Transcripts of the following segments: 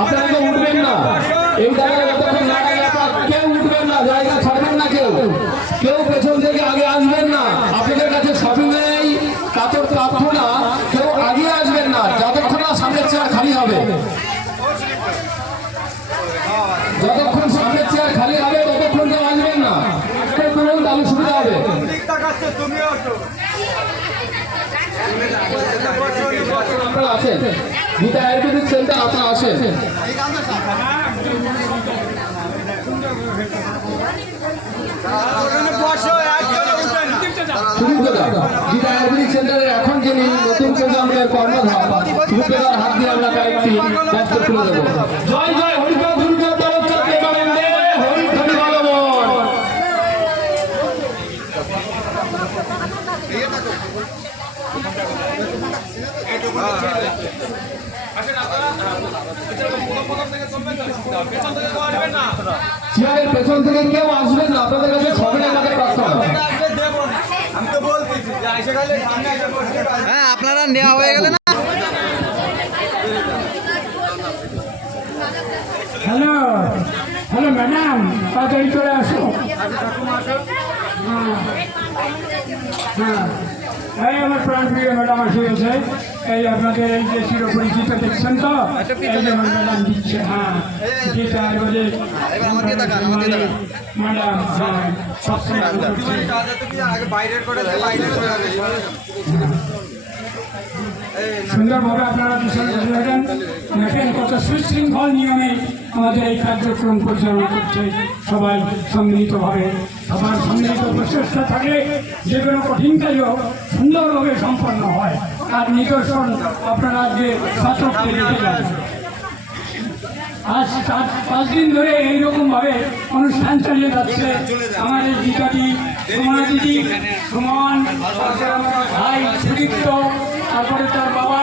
আপনারা তো উঠবেন না, এই জায়গায় যতক্ষণ না কেউ উঠবেন না, জায়গা ছাড়বেন না, কেউ কেউ পেছন থেকে আগে আসবেন না। আপনাদের কাছে সবিনয় কাতর প্রার্থনা, কেউ আগে আসবেন না যতক্ষণ না সামনের চেয়ার খালি হবে। যতক্ষণ সামনের চেয়ার খালি হবে ততক্ষণ কেউ আসবেন না, তাহলে সুবিধা হবে। আপনারা আছেন গীতা আয়ুর্বেদিক সেন্টার, আপনারা আসেন। গীতা আয়ুর্বেদিক সেন্টারের এখন যিনি নতুন প্রজন্মের কর্মধার, রূপেদার হাত দিয়ে আমরা কয়েকটি দায়িত্ব তুলে দেবো। জয় জয় হরিকা দুর্গা তারকাতে গোবিন্দে হরি হরি বলবন। চেয়ারের পেছন থেকে কেউ আসবেন না, আপনাদের কাছে সবাই আমাদের প্রার্থনা। হ্যাঁ, আপনারা নেওয়া হয়ে গেলে না। হ্যালো হ্যালো ম্যাডাম, তাড়াতাড়ি চলে আসো। হ্যাঁ হ্যাঁ, এই আমার প্রাণ প্রিয় ম্যাডাম এসে গেছে। এই আপনাদের এই যে চিরপরিচিত দেখছেন তো, এই যে ম্যাডাম দিচ্ছে। হ্যাঁ, যেটা বলে ম্যাডাম, হ্যাঁ সবসময় সুন্দরভাবে আপনারা দেখেন কত সুশৃঙ্খল নিয়মে আমাদের এই কার্যক্রম পরিচালনা করছে সবাই সম্মিলিতভাবে। সবার সম্মিলিত প্রচেষ্টা থাকলে যে কোনো কঠিন কাজও সুন্দরভাবে সম্পন্ন হয়। আর নিদর্শন আপনারা যে ছাত্রকে দেখে যান। আজ 5 দিন ধরে এইরকমভাবে অনুষ্ঠান চালিয়ে যাচ্ছে। আমাদের গীতাদি, সুমনা দিদি, সুমন, ভাই সুদীপ্ত, তারপরে তার বাবা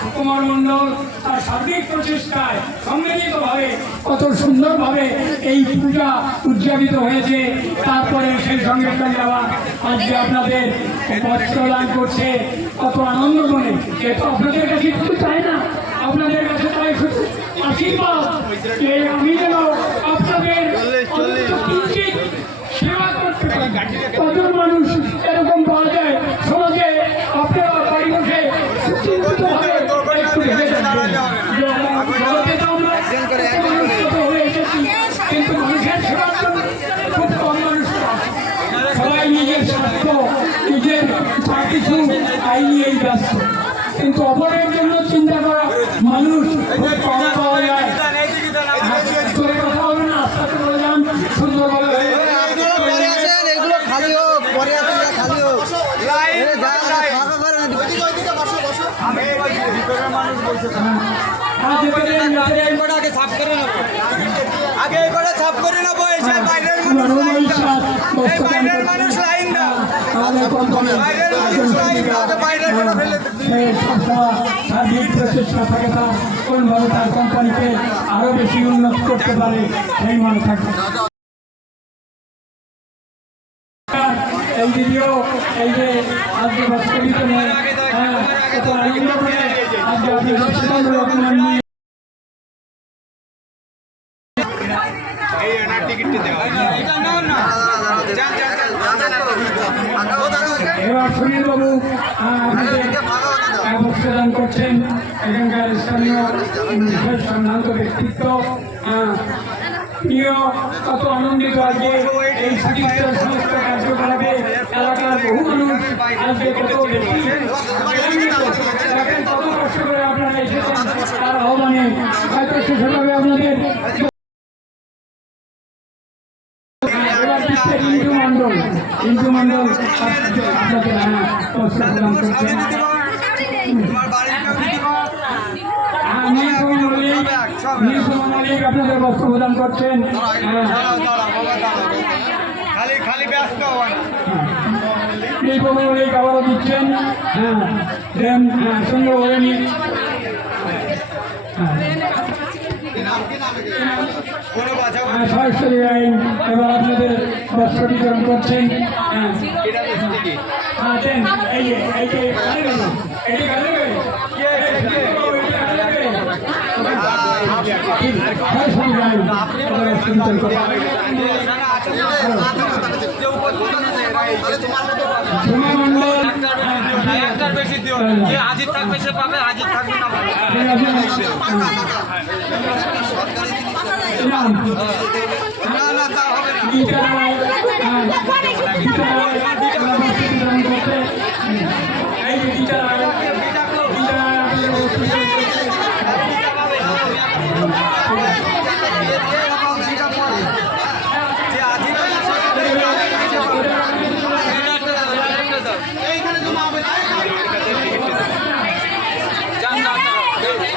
সুকুমার মণ্ডল, তার সার্বিক প্রচেষ্টায় সম্মিলিতভাবে কত সুন্দরভাবে এই পূজা উদযাপিত হয়েছে। তারপরে সেই সঙ্গে যাওয়া আজকে আপনাদের বস্ত্রদান করছে, কত আনন্দ মনে। এ তো আপনাদের কাছে কিছু চাই না, আপনাদের কাছে চাই শুধু আশীর্বাদ যে আমি যেন আপনাদের কিঞ্চিত সেবা করতে পারি। কজন মানুষ এরকম পাওয়া যায় সমাজে, আপনারা বাড়ি বসে সুচিন্তিতভাবে একটু ভেবে থাকবেন। জগতে তো আমরা হয়ে এসেছি, কিন্তু মানুষের সেবার জন্য খুব কম মানুষ। সবাই নিজের স্বার্থ, নিজের যা কিছু আই নিয়েই ব্যস্ত, কিন্তু অপরের জন্য চিন্তা করা মানুষ খুব কম পাওয়া যায়। কথা হবে না, আস্তে আস্তে বলে যান সুন্দরভাবে। এগুলো খালি হোক, পরে খালি হোক। আগে করে সাফ করে নেবো, বাইরের মানুষ লাইন দাও, সার্বিক প্রচেষ্টা থাকে তার কোনভাবে তার কোম্পানিকে আরো বেশি উন্নত করতে পারে সেই মনে থাকে। এই ভিডিও, এই যে আজকে বাস্তবিত নয়, হ্যাঁ কত আনন্দ করে আজকে আপনি এবার সুনীল বাবু বস্ত্রদান করছেন। এখানকার স্থানীয় সম্ভ্রান্ত ব্যক্তিত্ব প্রিয়, কত আনন্দিত আজকে এই সাহিত্য সমস্ত কার্যকলাপে এলাকার বহু মানুষ আজকে কত বেশি কত কষ্ট করে আপনারা এসেছেন। তার আহ্বানে হয়তো সেভাবে আপনাদের ইন্দু মন্ডল আপনাদের প্রদান করছেন। আপনাদের বস্ত্র প্রদান করছেন। আবারও দিচ্ছেন। হ্যাঁ সুন্দরভাবে নিয়ে সরাসরি আইন এবার আপনাদের বস্ত্র বিতরণ করছেন। এই আপনাদের বস্ত্র বিতরণ করা হবে। সোমা মণ্ডল একটার বেশি দিও না। যে হাজির থাকবে সে পাবে, হাজির থাকবে না পাবে।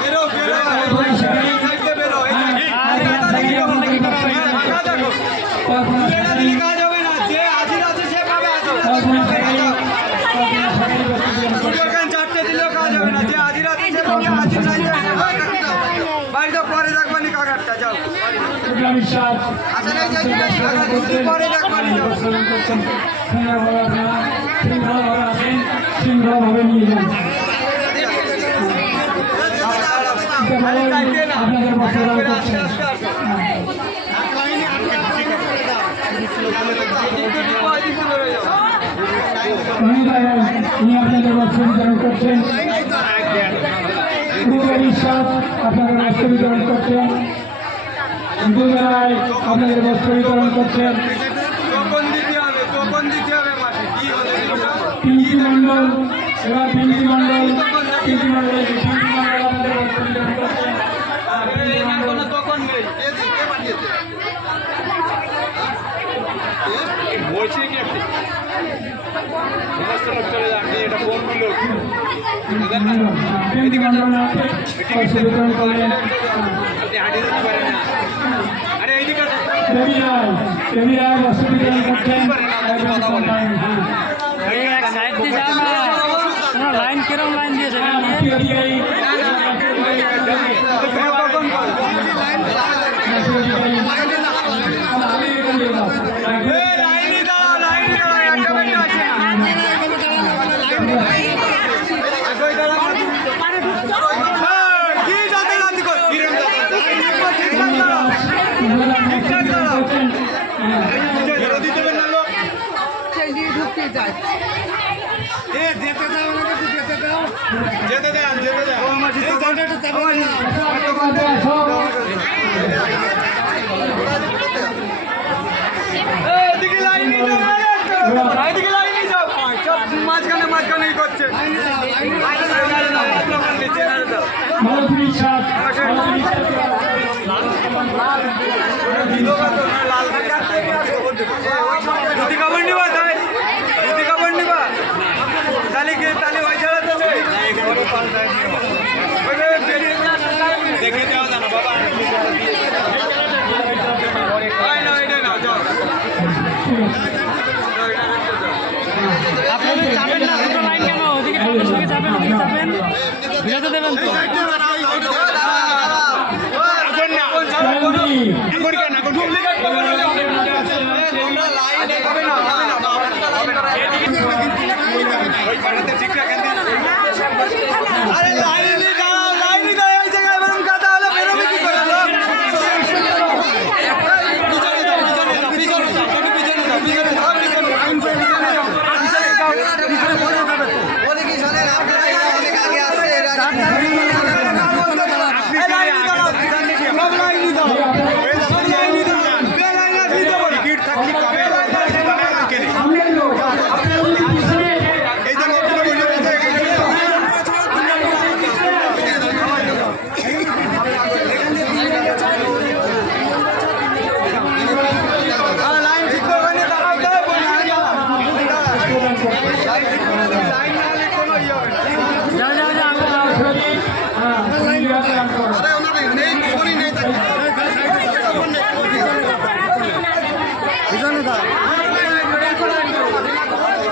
বেরো বেরো থাকতে বেরো। কাজ হবে না, যে হাজির আছে সে পাবে। আসো দুটোখান চারটে দিলেও কাজ হবে না, যে হাজির আছে সে পাবে, হাজির নাই বাড়িতে পরে দেখবানি কাকারটা যাও। পরে দেখবানি যাও। সিংহভাবে নিয়ে যান আপনাদের বস্ত্র দান করছেন। উনি আপনাদের বস্ত্র বিতরণ করছেন। বিশ্বাস আপনাদের বস্ত্র বিতরণ করছেন। দুবেলায় আপনাদের বস্ত্র বিতরণ করছেন। টোকন দিতে হবে, টোকন দিতে হবে মাঠে। কি হলো এটা? পিঙ্কি মণ্ডল এবার পিঙ্কি মণ্ডল আপনাদের বস্ত্র বিতরণ করছেন। এখানে কোনো টোকন নেই। বলছি কি আপনি সমস্ত লোক চলে যান, এটা বন্ধু লোক। পিঙ্কি মণ্ডল বস্ত্র বিতরণ করলেন। আপনি হাঁটিয়ে দিতে পারেন না। আরে এইদিকে আসুন। দেবী রায় বস্ত্র বিতরণ করছেন। লাইন কিরম লাইন দিয়েছে টোকন কর। এই লাইনে দাঁড়াও, লাইনে দাঁড়াও, একটা বেটা আছে না। কই দাঁড়াও? কি যাতে রাতি কর? ঠিকঠাক দাঁড়াও, ঠিকঠাক দাঁড়াও। দিতে না লোক। যেতে দেন, যেতে দেন। এদিকে লাইনে যাও, এদিকে লাইনে যাও। সব মাঝখানে মাঝখানেই করছে। ধুতি কাপড় নিবা তাই? ধুতি কাপড় নিবা? তাহলে কি তাহলে ওই ছাড়া তো নেই। দেখে দেওয়া জানো বাবা। না এটা না যাও। আপনি চাপেন না, দুটো লাইন কেন? ওদিকে সঙ্গে চাপেন, ওদিকে চাপেন, বুঝাতে দেবেন তো। আরে লাইনে দাঁড়াও, লাইনে দাঁড়াও, এই জায়গায় এরকম কাদা হলে বেরোবে কি করে লোক? পিছনে যাও, পিছনে যাও, পিছনে যাও, তুমি পিছনে যাও, পিছনে যাও, পিছনে যাও, পিছনে যাও, পিছনে যাও, পিছনে পড়ে যাবে তো। বলে কি শোনেন, আপনারা এরা অনেক আগে আসছে, এরা এই লাইনে দাঁড়াও, সব লাইনে দাও, সব লাইনে দাও, বে লাইনে দিতে পারি। টিকিট থাকলে পাবে, এই যে লোকগুলো বসে আছে এখানে লাইন ঠিক করে নিয়ে দাঁড়াও, দাঁড়াও, লাইন ঠিক করে দিবি, লাইন না হলে কোনো ইয়ে হবে না।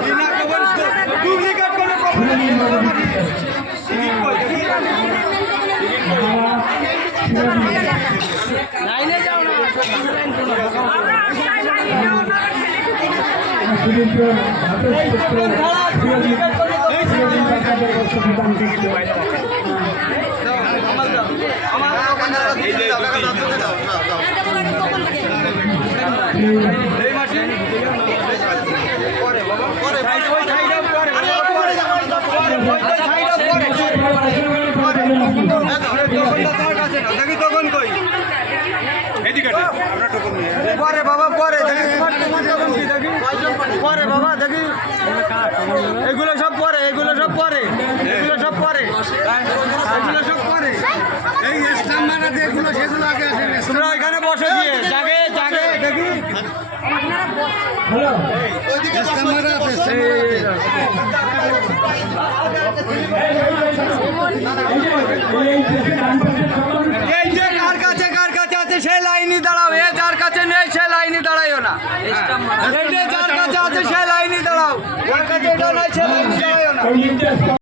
বিনা খবর ডুপ্লিকেট কোনো খবর নেই। লাইনে যাও না, লাইন করো। আমার তার কাছে না দেখি তখন কই পরে বাবা পরে দেখি তোমার তখন কি দেখি পরে বাবা দেখি এগুলো সব পরে এগুলো সব পরে এগুলো সব পরে এগুলো সব পরে এই স্টাম্প মারাতে এগুলো সেগুলো আগে আসে তোমরা ওইখানে বসে দিয়ে জাগে জাগে দেখি স্টাম্প মারাতে এই যে কার কাছে আছে সে লাইনই দাঁড়াও এ যার কাছে নেই সে লাইনই দাঁড়াইও না এই যে যার কাছে আছে সে লাইনই দাঁড়াও যার কাছে এটা নাই সে লাইনই দাঁড়াইও না